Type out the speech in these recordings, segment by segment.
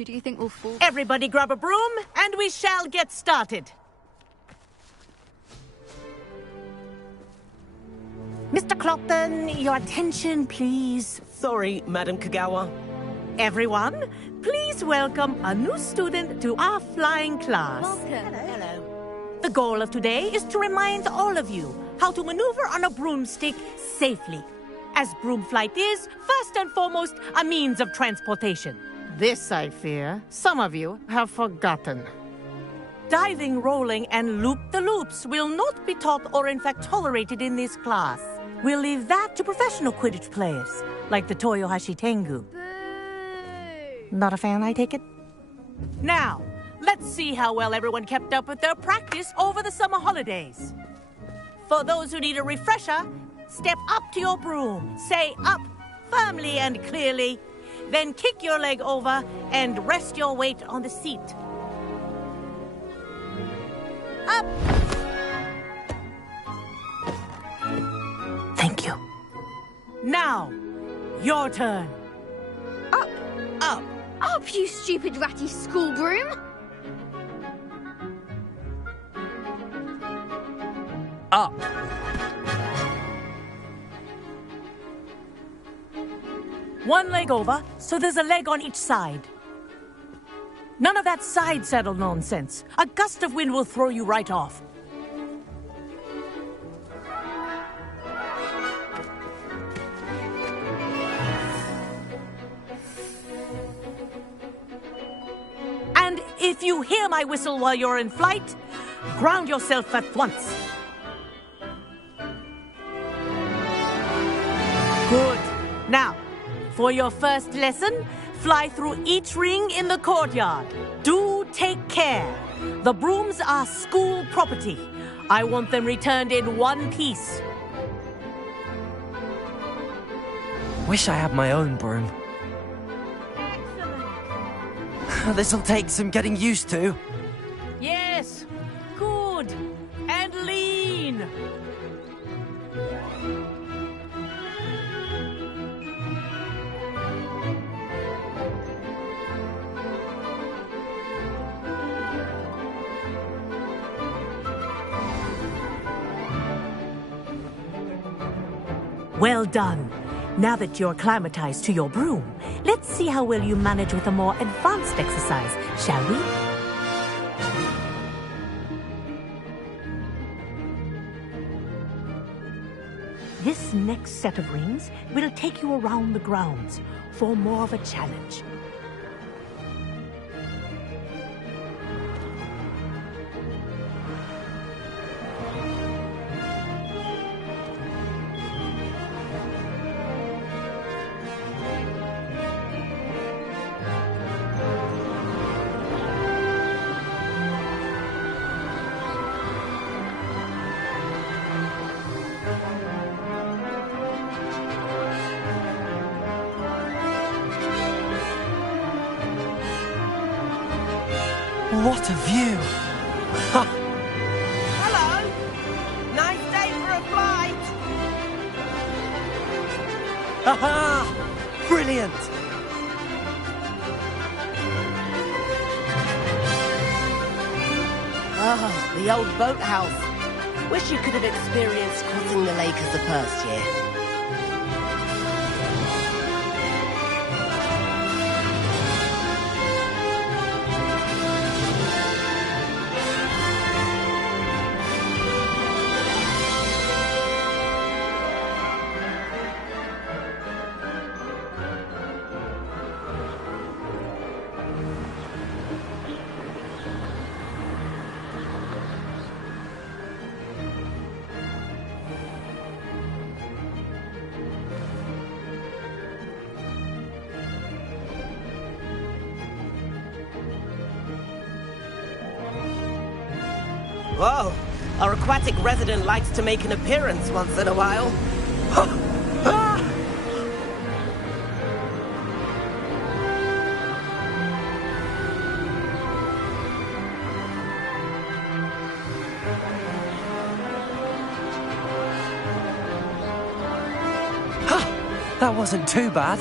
Who do you think will fall? Everybody grab a broom, and we shall get started. Mr. Clopton, your attention, please. Sorry, Madam Kagawa. Everyone, please welcome a new student to our flying class. Welcome. Hello. The goal of today is to remind all of you how to maneuver on a broomstick safely, as broom flight is, first and foremost, a means of transportation. This, I fear, some of you have forgotten. Diving, rolling, and loop-the-loops will not be taught or in fact tolerated in this class. We'll leave that to professional Quidditch players, like the Toyohashi Tengu. Boo! Not a fan, I take it? Now, let's see how well everyone kept up with their practice over the summer holidays. For those who need a refresher, step up to your broom, say up firmly and clearly, then kick your leg over and rest your weight on the seat. Up! Thank you. Now, your turn. Up! Up! Up, you stupid ratty school broom! Up. One leg over, so there's a leg on each side. None of that side saddle nonsense. A gust of wind will throw you right off. And if you hear my whistle while you're in flight, ground yourself at once. Good. Now, for your first lesson, fly through each ring in the courtyard. Do take care. The brooms are school property. I want them returned in one piece. Wish I had my own broom. Excellent. This'll take some getting used to. Yes. Good. And lean. Well done. Now that you're acclimatized to your broom, let's see how well you manage with a more advanced exercise, shall we? This next set of rings will take you around the grounds for more of a challenge. What a view! Hello! Nice day for a flight! Aha! Brilliant! Ah, the old boathouse. Wish you could have experienced crossing the lake as the first year. Whoa! Our aquatic resident likes to make an appearance once in a while. That wasn't too bad.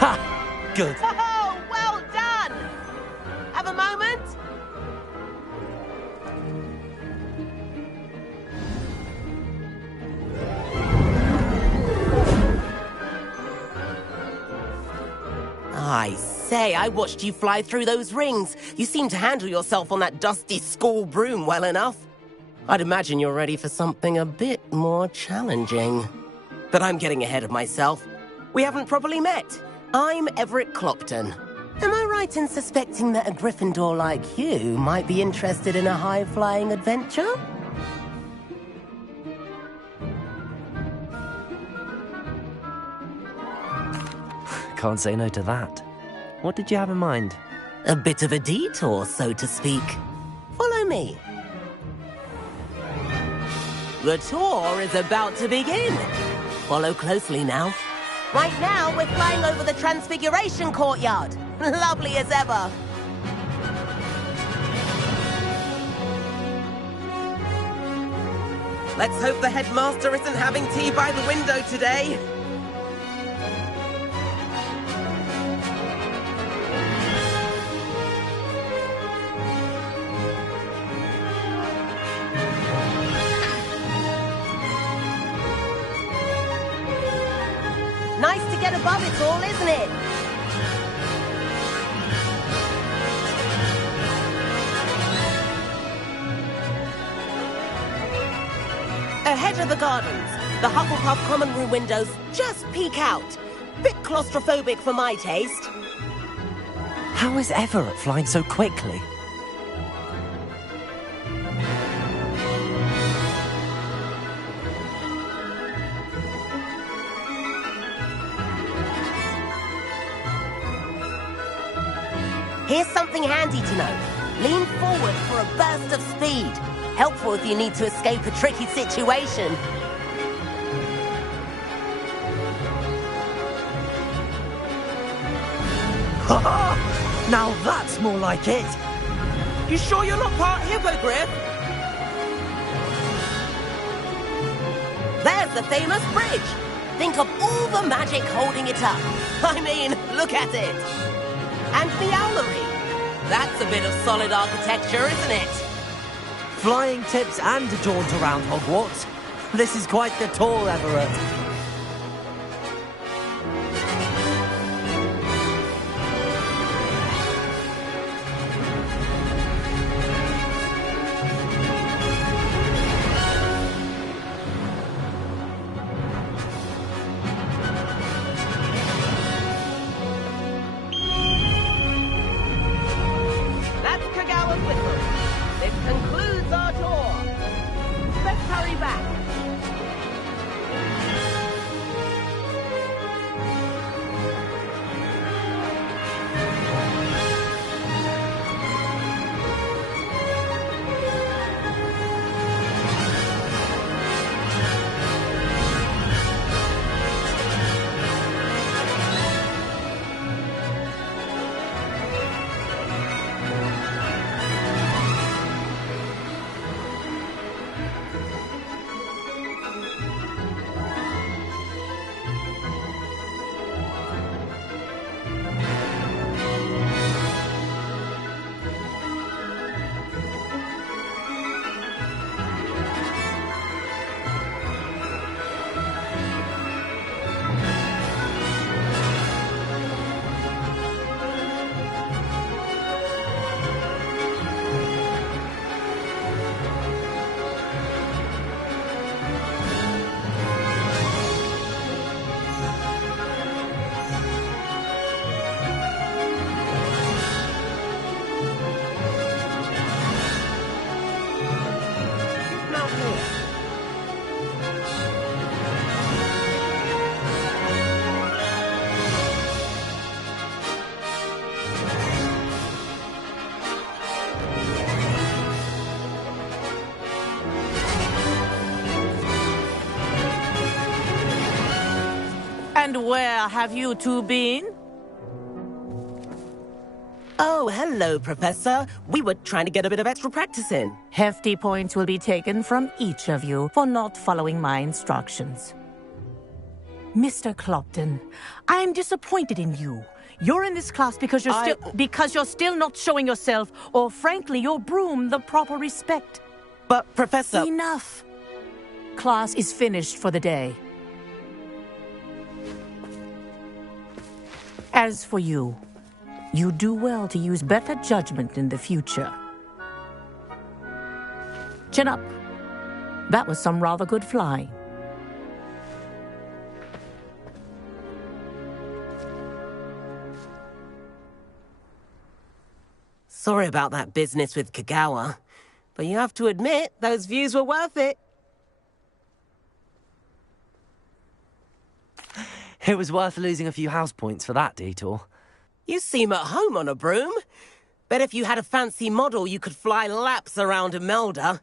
Ha! Good. Oh, well done! Have a moment? I say, I watched you fly through those rings. You seem to handle yourself on that dusty school broom well enough. I'd imagine you're ready for something a bit more challenging. But I'm getting ahead of myself. We haven't properly met. I'm Everett Clopton. Am I right in suspecting that a Gryffindor like you might be interested in a high-flying adventure? Can't say no to that. What did you have in mind? A bit of a detour, so to speak. Follow me. The tour is about to begin. Follow closely now. Right now, we're flying over the Transfiguration Courtyard. Lovely as ever. Let's hope the headmaster isn't having tea by the window today. Nice to get above it all, isn't it? Ahead of the gardens, the Hufflepuff common room windows just peek out. Bit claustrophobic for my taste. How is Everett flying so quickly? Here's something handy to know. Lean forward for a burst of speed. Helpful if you need to escape a tricky situation. Ha ha! Now that's more like it! You sure you're not part hippogriff? There's the famous bridge. Think of all the magic holding it up. I mean, look at it. And the owlery. That's a bit of solid architecture, isn't it? Flying tips and a jaunt around Hogwarts. This is quite the tour, Everett. This concludes our tour. Let's hurry back. And where have you two been? Oh, hello, Professor. We were trying to get a bit of extra practice in. Hefty points will be taken from each of you for not following my instructions. Mr. Clopton, I'm disappointed in you. You're in this class because you're still not showing yourself, or frankly, your broom, the proper respect. But, Professor... Enough. Class is finished for the day. As for you, you do well to use better judgment in the future. Chin up. That was some rather good flying. Sorry about that business with Kagawa, but you have to admit, those views were worth it. It was worth losing a few house points for that detour. You seem at home on a broom. Bet if you had a fancy model, you could fly laps around Imelda.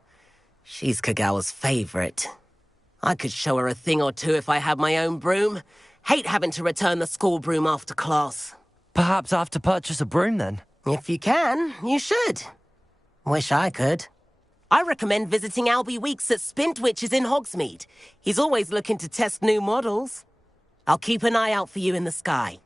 She's Kagawa's favorite. I could show her a thing or two if I had my own broom. Hate having to return the school broom after class. Perhaps I have to purchase a broom then. If you can, you should. Wish I could. I recommend visiting Albie Weeks at Spintwitches in Hogsmeade. He's always looking to test new models. I'll keep an eye out for you in the sky.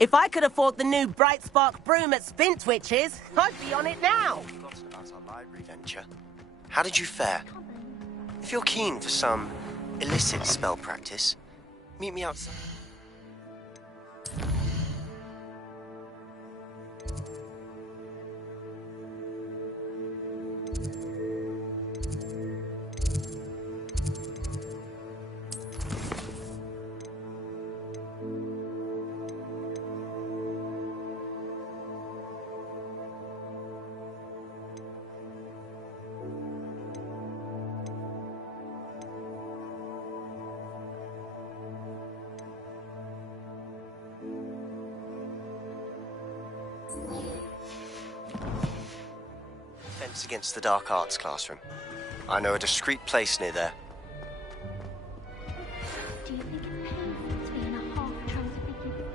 If I could afford the new Bright Spark broom at Spintwitches, I'd be on it now. Forgotten about our library venture. How did you fare? If you're keen for some illicit spell practice, meet me outside. Fence against the dark arts classroom. I know a discreet place near there. Do you think it's painful to be in a half-transfigured...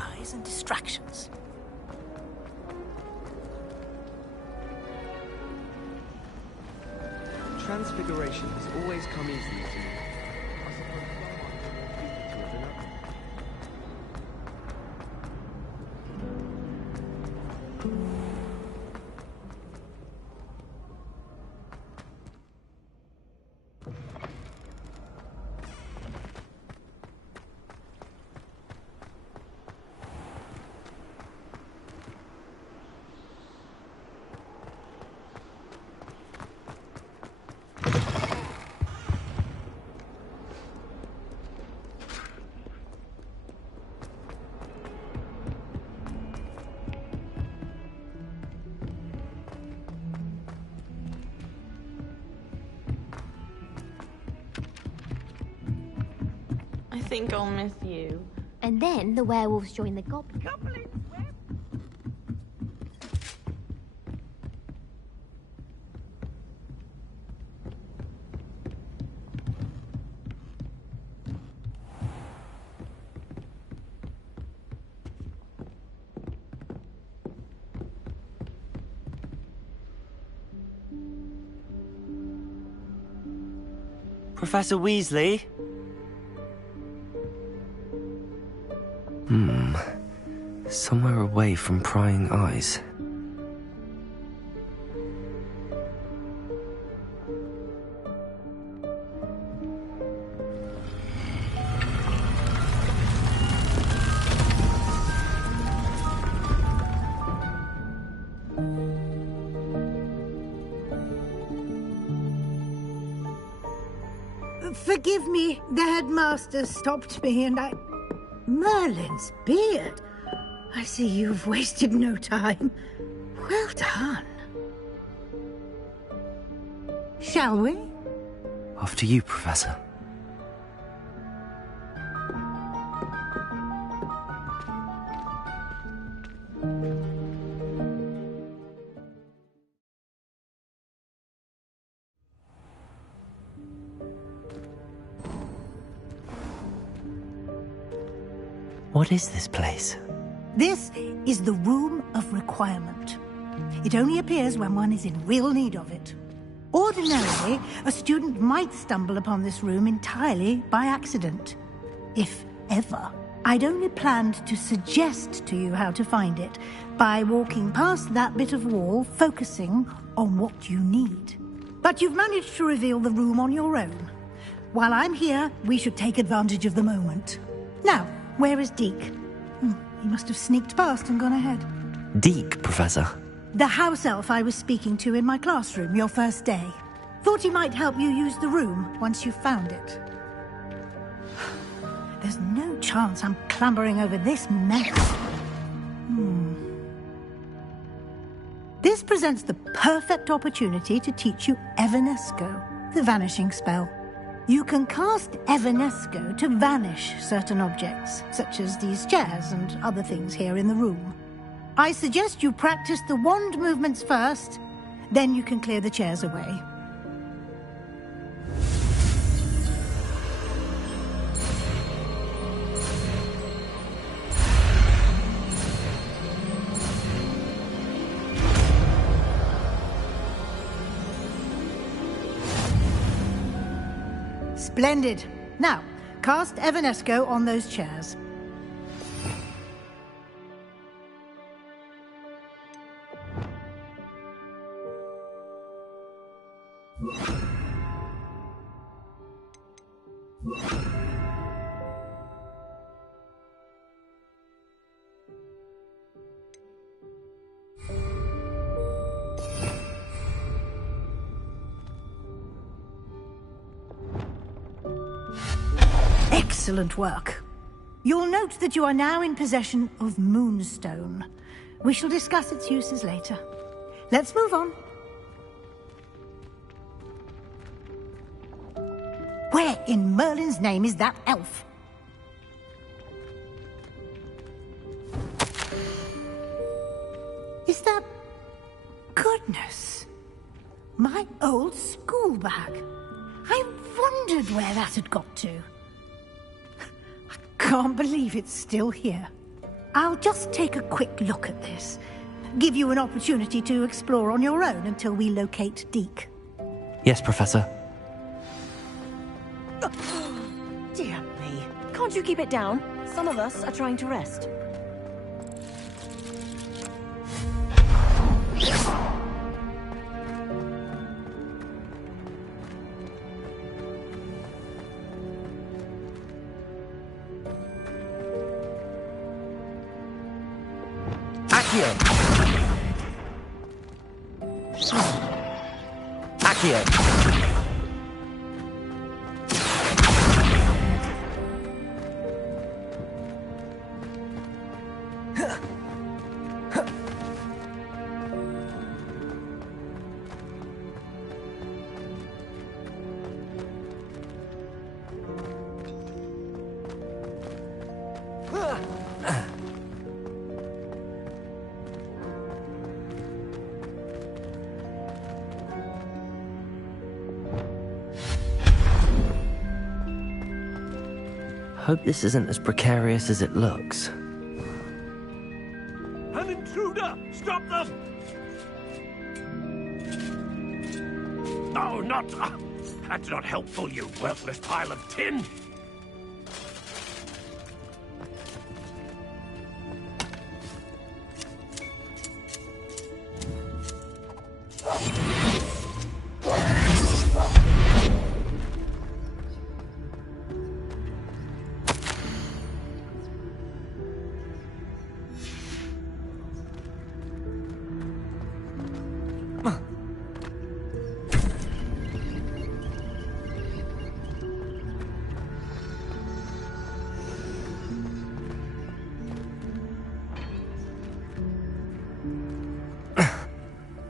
Eyes and distractions. Transfiguration has always come easily to me. I suppose one might be to another. I think I'll miss you. And then the werewolves join the goblins. Professor Weasley? Somewhere away from prying eyes. Forgive me, the headmaster stopped me and I... Merlin's beard. I see you've wasted no time. Well done. Shall we? After you, Professor. What is this place? This is the Room of Requirement. It only appears when one is in real need of it. Ordinarily, a student might stumble upon this room entirely by accident. If ever. I'd only planned to suggest to you how to find it by walking past that bit of wall, focusing on what you need. But you've managed to reveal the room on your own. While I'm here, we should take advantage of the moment. Now, where is Deke? He must have sneaked past and gone ahead. Deke, Professor. The house elf I was speaking to in my classroom your first day. Thought he might help you use the room once you found it. There's no chance I'm clambering over this mess. This presents the perfect opportunity to teach you Evanesco, the vanishing spell. You can cast Evanesco to vanish certain objects, such as these chairs and other things here in the room. I suggest you practice the wand movements first, then you can clear the chairs away. Splendid. Now, cast Evanesco on those chairs. Excellent work. You'll note that you are now in possession of Moonstone. We shall discuss its uses later. Let's move on. Where in Merlin's name is that elf? Is that... Goodness! My old school bag. I wondered where that had got to. Can't believe it's still here. I'll just take a quick look at this. Give you an opportunity to explore on your own until we locate Deke. Yes, Professor. Dear me. Can't you keep it down? Some of us are trying to rest. Accio! Accio! Hope this isn't as precarious as it looks. An intruder! Stop them! No, not... that's not helpful, you worthless pile of tin!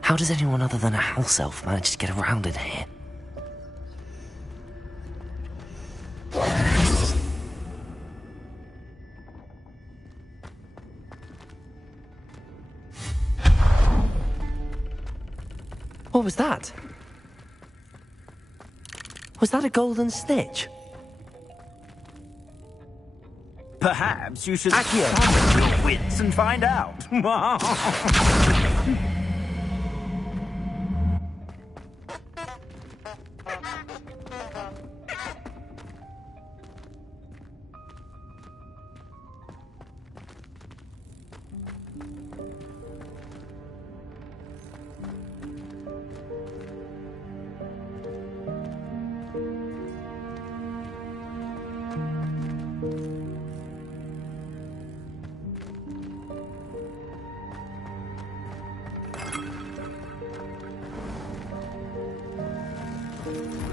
How does anyone other than a house elf manage to get around in here? What was that? Was that a golden snitch? Perhaps you should Accio. summon your wits and find out.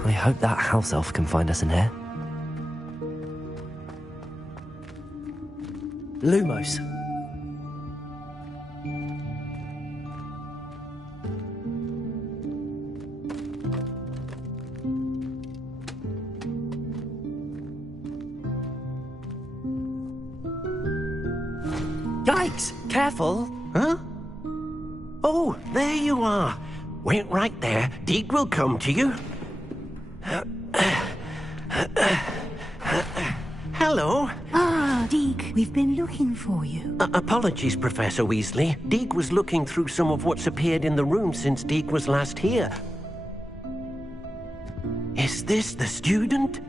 I hope that house elf can find us in here. Lumos. Yikes! Careful. Huh? Oh, there you are. Wait right there. Deke will come to you. Hello. Ah, Deke, we've been looking for you. Apologies, Professor Weasley. Deke was looking through some of what's appeared in the room since Deke was last here. Is this the student?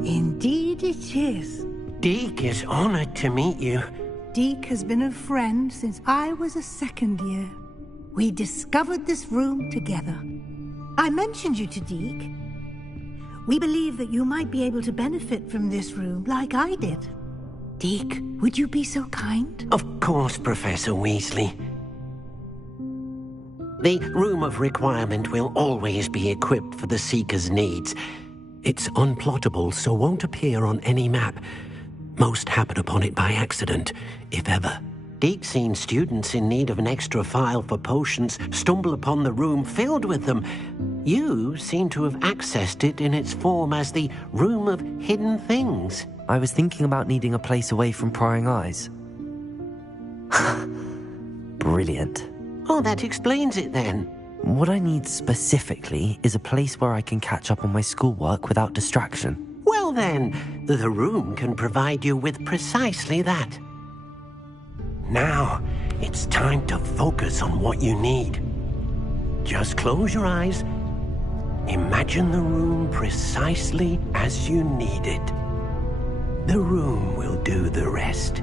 Indeed it is. Deke is honored to meet you. Deke has been a friend since I was a second year. We discovered this room together. I mentioned you to Deke. We believe that you might be able to benefit from this room like I did. Deke, would you be so kind? Of course, Professor Weasley. The Room of Requirement will always be equipped for the Seeker's needs. It's unplottable, so won't appear on any map. Most happen upon it by accident, if ever. Deke's seen students in need of an extra file for potions stumble upon the room filled with them. You seem to have accessed it in its form as the Room of Hidden Things. I was thinking about needing a place away from prying eyes. Brilliant. Oh, that explains it then. What I need specifically is a place where I can catch up on my schoolwork without distraction. Well then, the room can provide you with precisely that. Now, it's time to focus on what you need. Just close your eyes. Imagine the room precisely as you need it. The room will do the rest.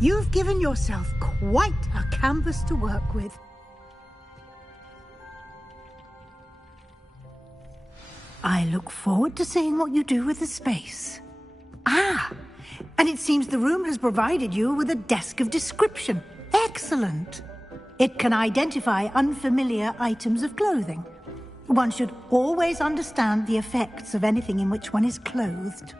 You've given yourself quite a canvas to work with. I look forward to seeing what you do with the space. Ah, and it seems the room has provided you with a desk of description. Excellent. It can identify unfamiliar items of clothing. One should always understand the effects of anything in which one is clothed.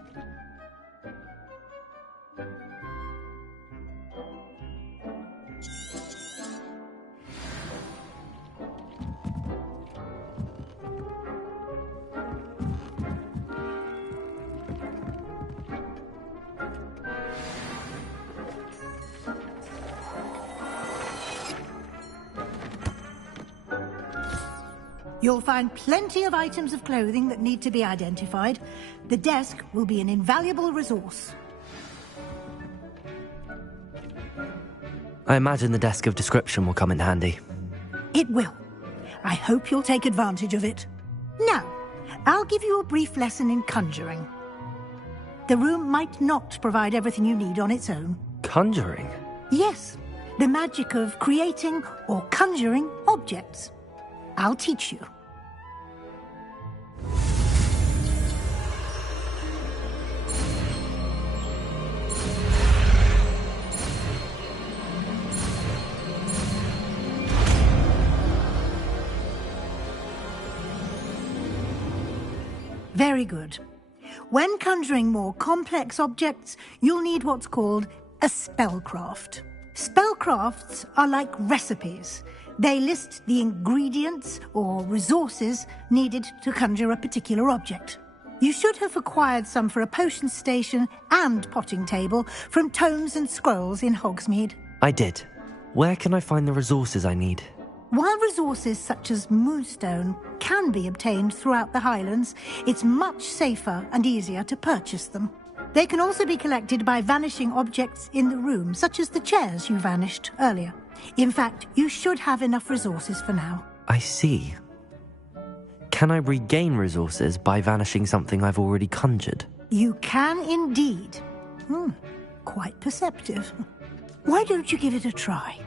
You'll find plenty of items of clothing that need to be identified. The desk will be an invaluable resource. I imagine the desk of description will come in handy. It will. I hope you'll take advantage of it. Now, I'll give you a brief lesson in conjuring. The room might not provide everything you need on its own. Conjuring? Yes, the magic of creating or conjuring objects. I'll teach you. Very good. When conjuring more complex objects, you'll need what's called a spellcraft. Spellcrafts are like recipes. They list the ingredients or resources needed to conjure a particular object. You should have acquired some for a potion station and potting table from tomes and scrolls in Hogsmeade. I did. Where can I find the resources I need? While resources such as moonstone can be obtained throughout the Highlands, it's much safer and easier to purchase them. They can also be collected by vanishing objects in the room, such as the chairs you vanished earlier. In fact, you should have enough resources for now. I see. Can I regain resources by vanishing something I've already conjured? You can indeed. Quite perceptive. Why don't you give it a try?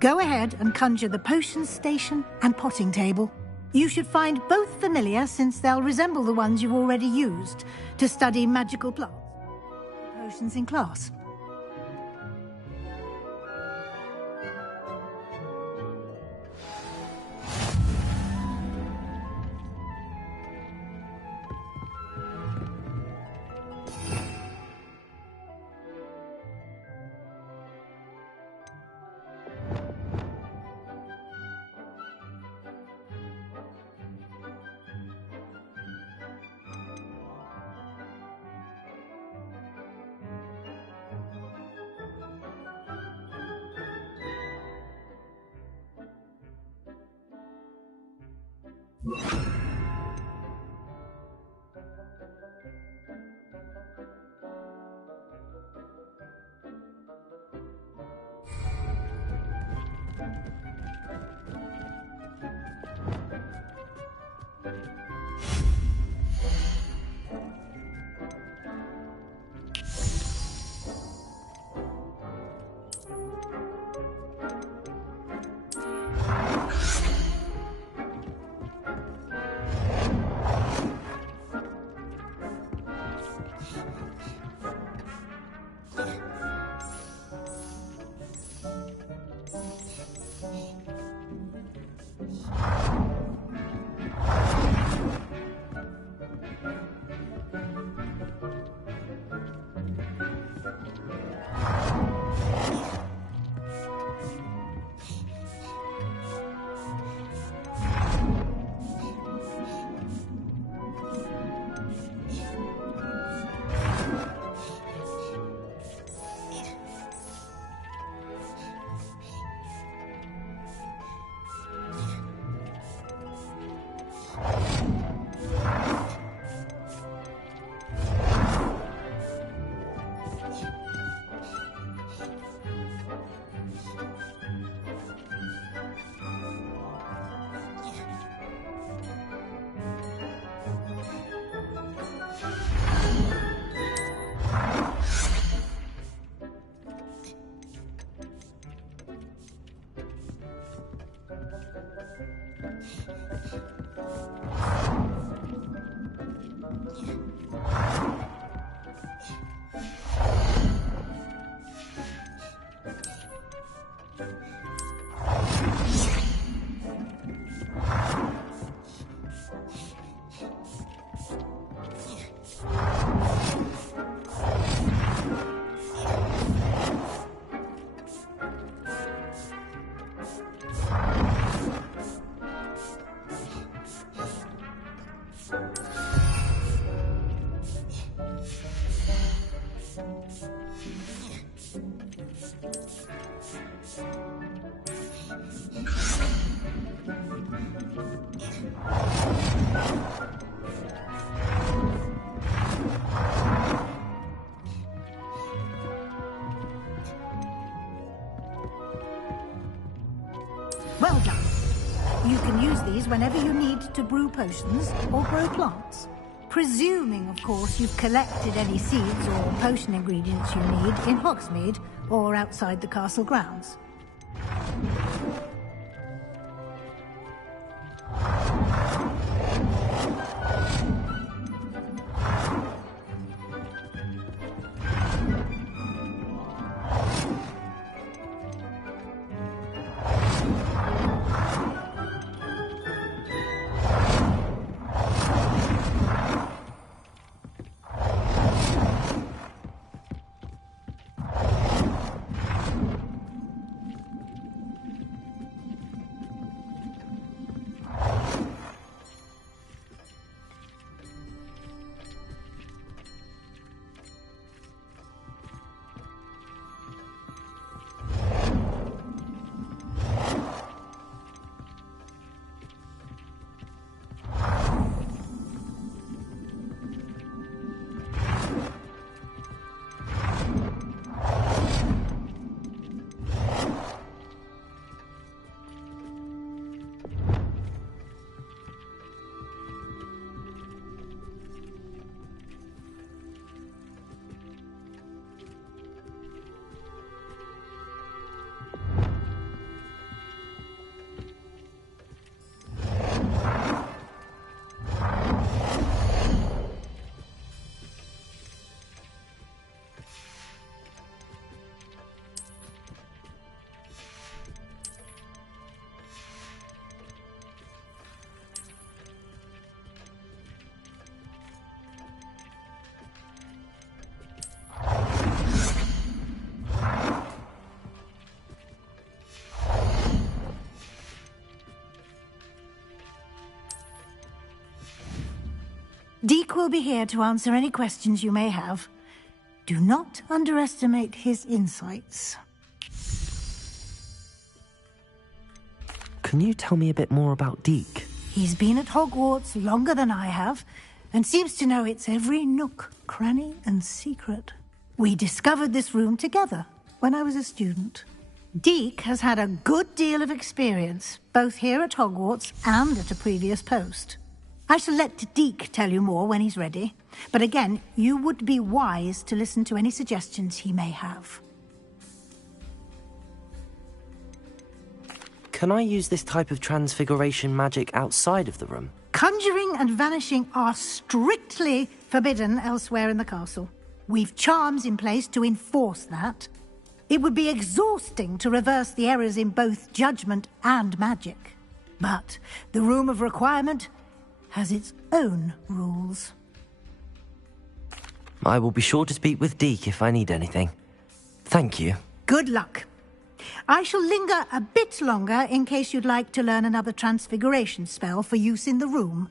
Go ahead and conjure the potion station and potting table. You should find both familiar, since they'll resemble the ones you've already used to study magical plants. Potions in class. Well done. You can use these whenever you need to brew potions or grow plants. Presuming, of course, you've collected any seeds or potion ingredients you need in Hogsmeade or outside the castle grounds. Deke will be here to answer any questions you may have. Do not underestimate his insights. Can you tell me a bit more about Deke? He's been at Hogwarts longer than I have, and seems to know its every nook, cranny, and secret. We discovered this room together when I was a student. Deke has had a good deal of experience, both here at Hogwarts and at a previous post. I shall let Deke tell you more when he's ready, but again, you would be wise to listen to any suggestions he may have. Can I use this type of transfiguration magic outside of the room? Conjuring and vanishing are strictly forbidden elsewhere in the castle. We've charms in place to enforce that. It would be exhausting to reverse the errors in both judgment and magic. But the Room of Requirement has its own rules. I will be sure to speak with Deke if I need anything. Thank you. Good luck. I shall linger a bit longer in case you'd like to learn another transfiguration spell for use in the room.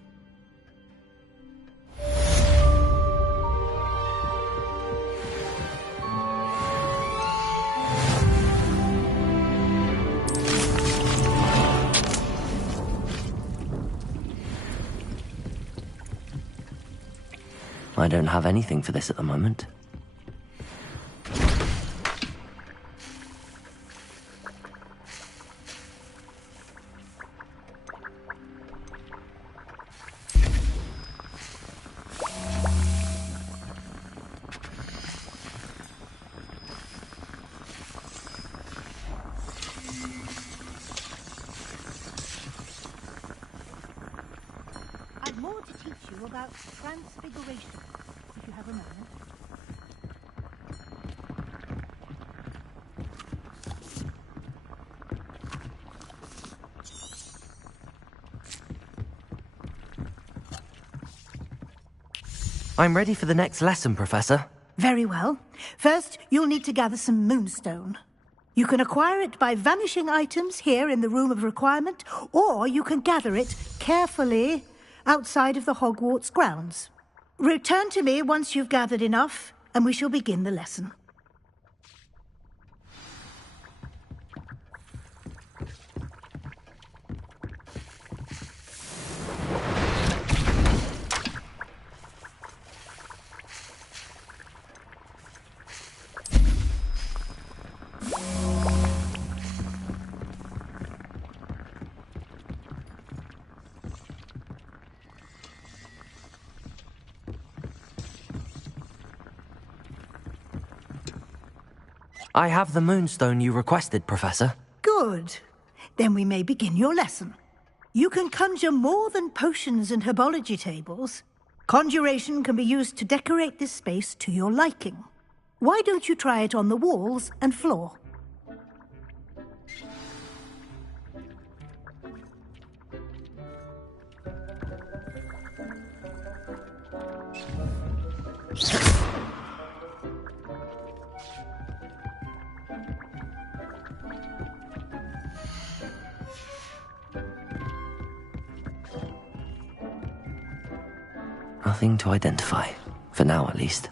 I don't have anything for this at the moment. I've more to teach you about transfiguration, if you have a moment. I'm ready for the next lesson, Professor. Very well. First, you'll need to gather some moonstone. You can acquire it by vanishing items here in the Room of Requirement, or you can gather it carefully outside of the Hogwarts grounds. Return to me once you've gathered enough, and we shall begin the lesson. I have the moonstone you requested, Professor. Good. Then we may begin your lesson. You can conjure more than potions and herbology tables. Conjuration can be used to decorate this space to your liking. Why don't you try it on the walls and floor? Nothing to identify, for now at least.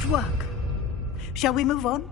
Good work. Shall we move on?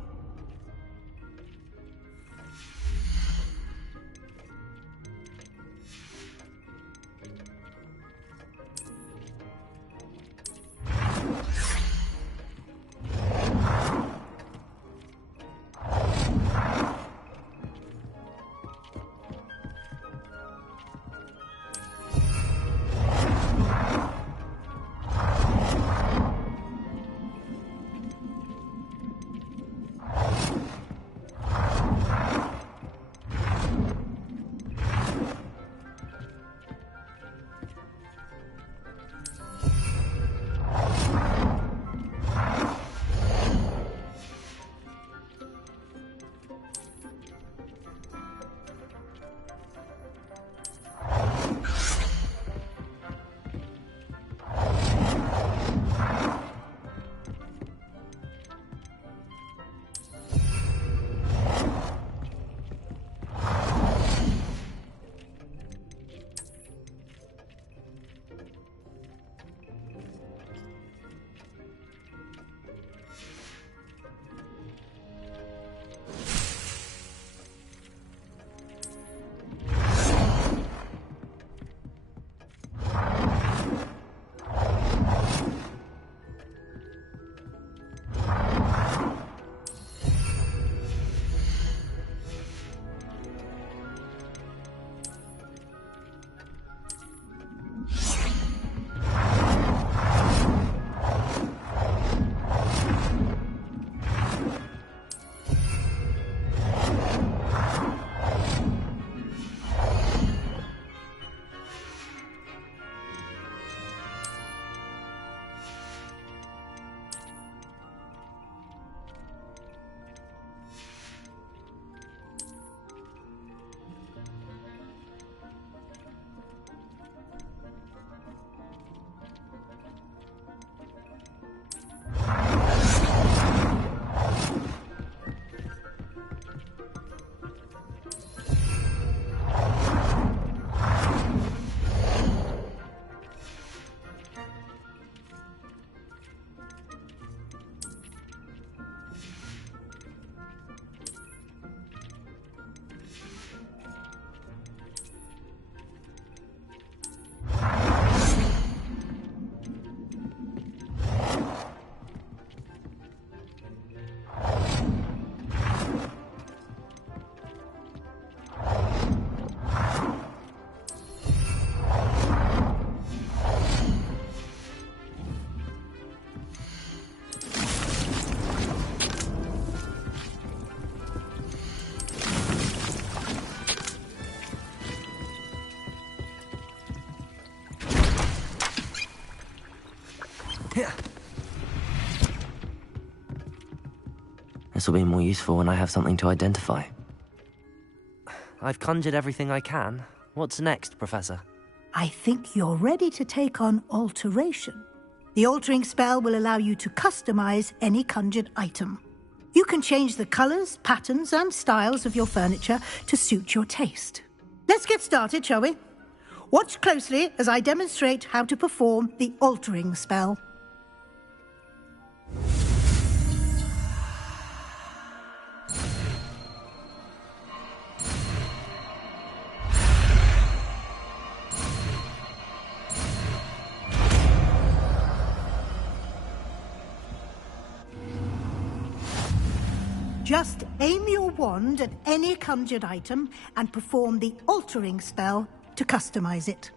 This will be more useful when I have something to identify. I've conjured everything I can. What's next, Professor? I think you're ready to take on alteration. The altering spell will allow you to customize any conjured item. You can change the colors, patterns, and styles of your furniture to suit your taste. Let's get started, shall we? Watch closely as I demonstrate how to perform the altering spell. Just aim your wand at any conjured item and perform the altering spell to customize it.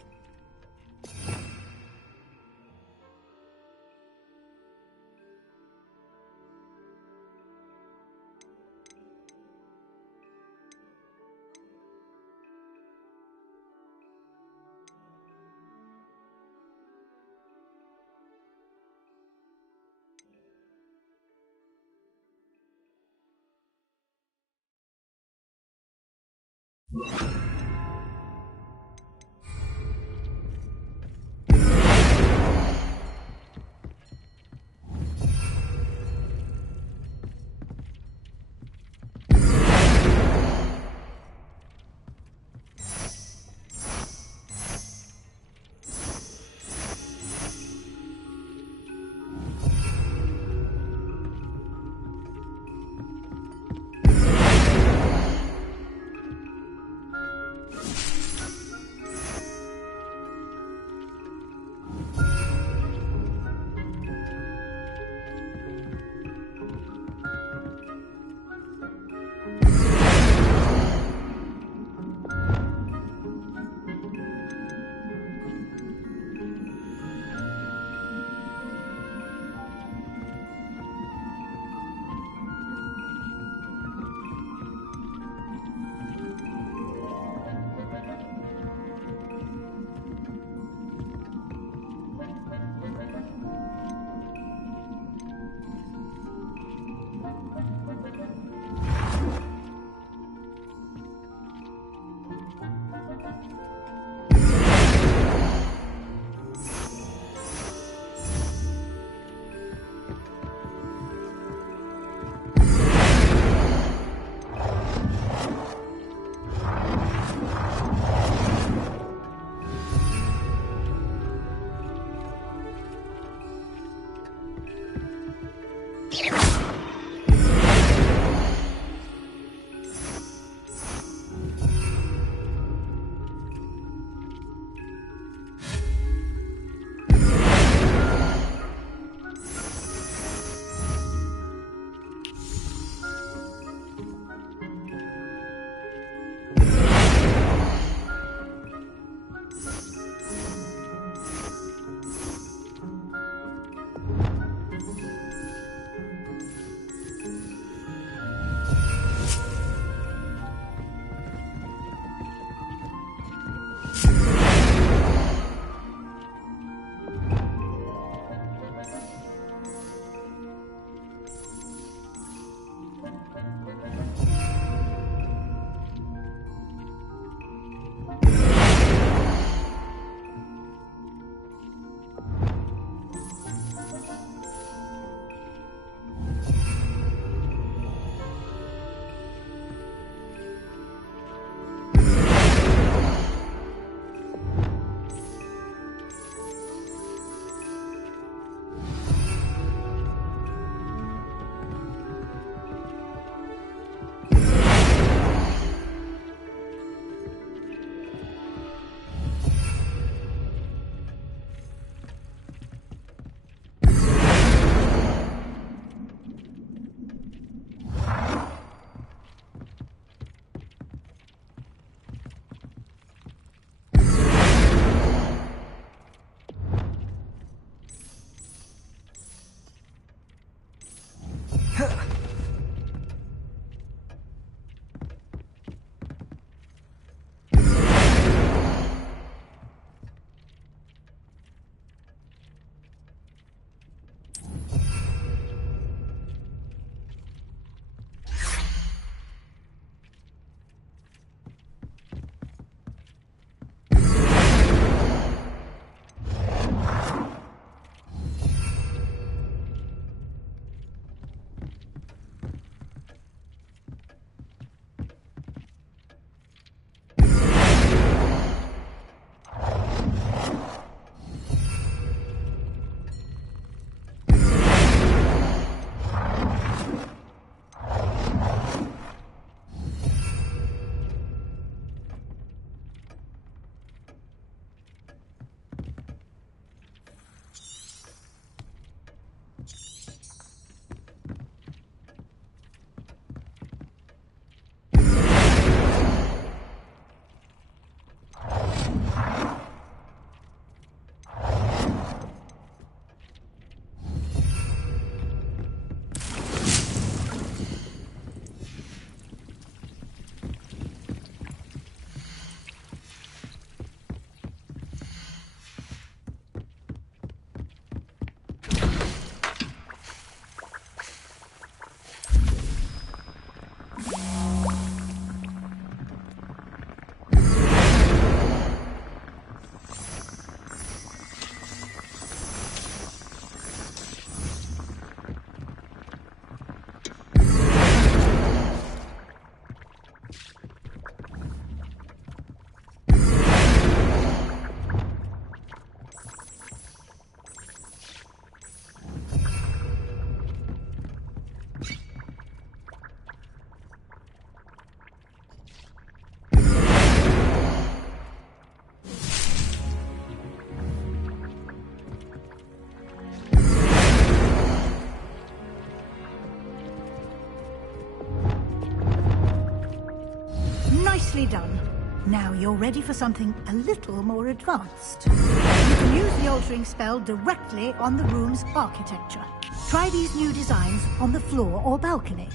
Nicely done. Now you're ready for something a little more advanced. You can use the altering spell directly on the room's architecture. Try these new designs on the floor or balcony.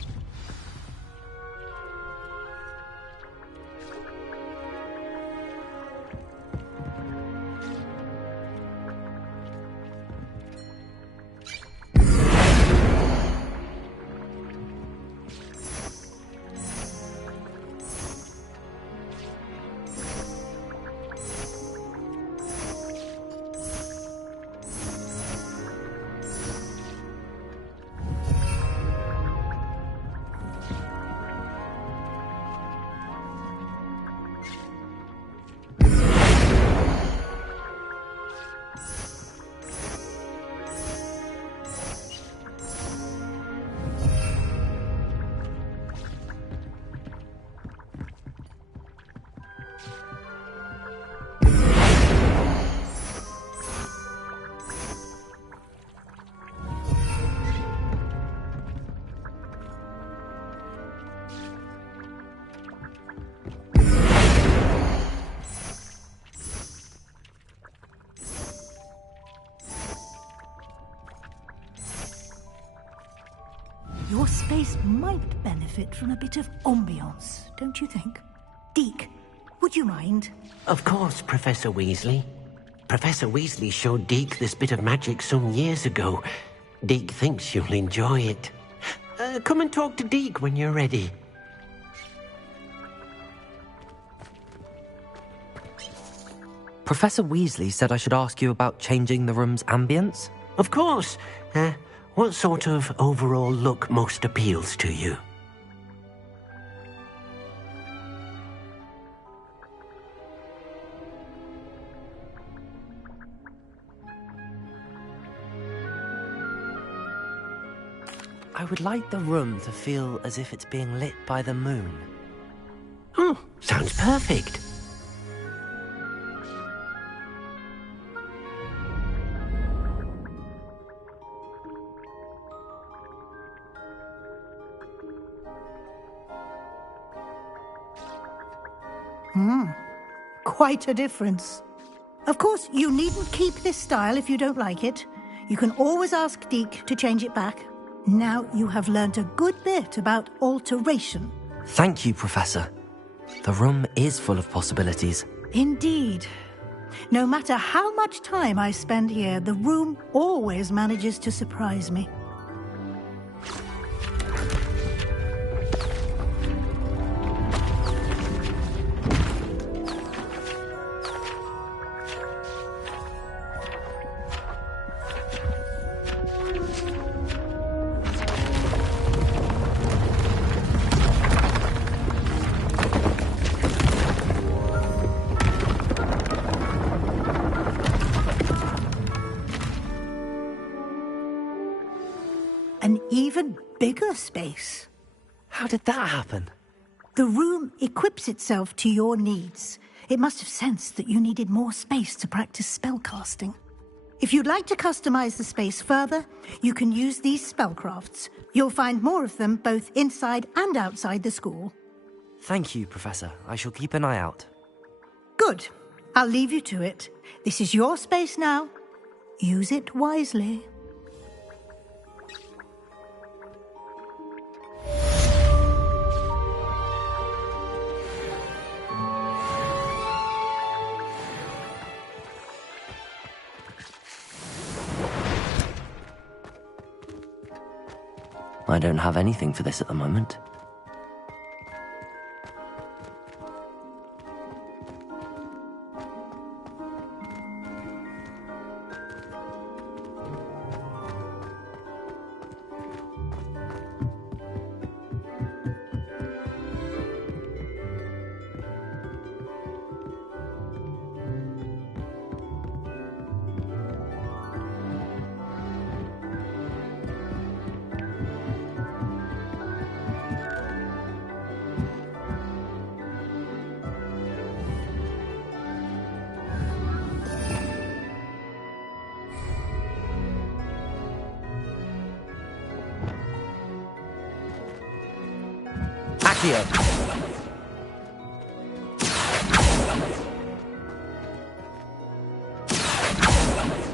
Your space might benefit from a bit of ambiance, don't you think? Deke, would you mind? Of course, Professor Weasley. Professor Weasley showed Deke this bit of magic some years ago. Deke thinks you'll enjoy it. Come and talk to Deke when you're ready. Professor Weasley said I should ask you about changing the room's ambience? Of course. What sort of overall look most appeals to you? I would like the room to feel as if it's being lit by the moon. Oh, sounds perfect. Quite a difference. Of course, you needn't keep this style if you don't like it. You can always ask Deke to change it back. Now you have learnt a good bit about alteration. Thank you, Professor. The room is full of possibilities. Indeed. No matter how much time I spend here, the room always manages to surprise me. An even bigger space. How did that happen? The room equips itself to your needs. It must have sensed that you needed more space to practice spellcasting. If you'd like to customize the space further, you can use these spellcrafts. You'll find more of them both inside and outside the school. Thank you, Professor. I shall keep an eye out. Good. I'll leave you to it. This is your space now. Use it wisely. I don't have anything for this at the moment. Hogwarts.